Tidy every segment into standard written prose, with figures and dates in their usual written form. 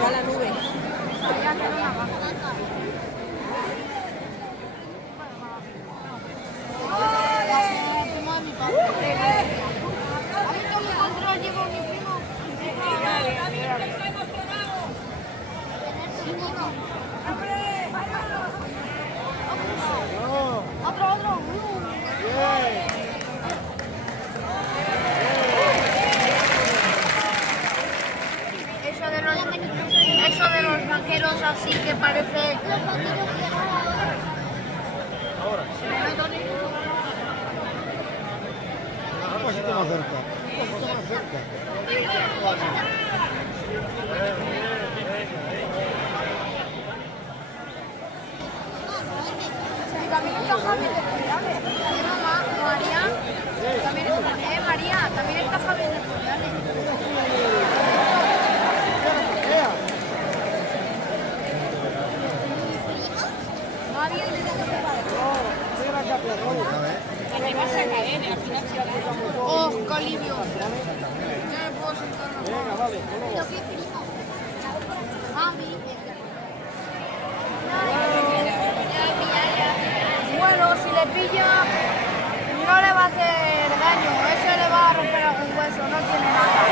va a la nube. Eso de los vaqueros así que parece... Ahora. Un poquito más cerca. Un poquito más cerca. También está Javier de Florales. Mamá, María. También está, María, también está Javier de Florales. Oh, qué alivio. Ya me puedo sentar. Venga, vale. Bueno, si le pilla, no le va a hacer daño. Eso le va a romper algún hueso, no tiene nada.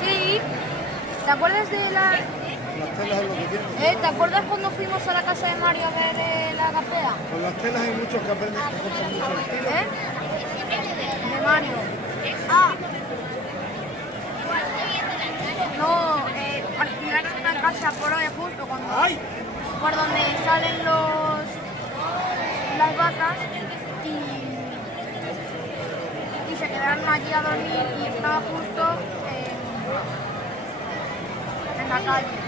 Sí, ¿te acuerdas de la...? Las telas es lo que tienen. ¿Te acuerdas cuando fuimos a la casa de Mario a ver la capea? Con las telas hay muchos que aprenden que cortan mucho el estilo. De Mario. Ah. No, alquilaron una casa por ahí justo cuando... ¡Ay! Por donde salen las vacas y se quedaron allí a dormir y estaba justo en la calle.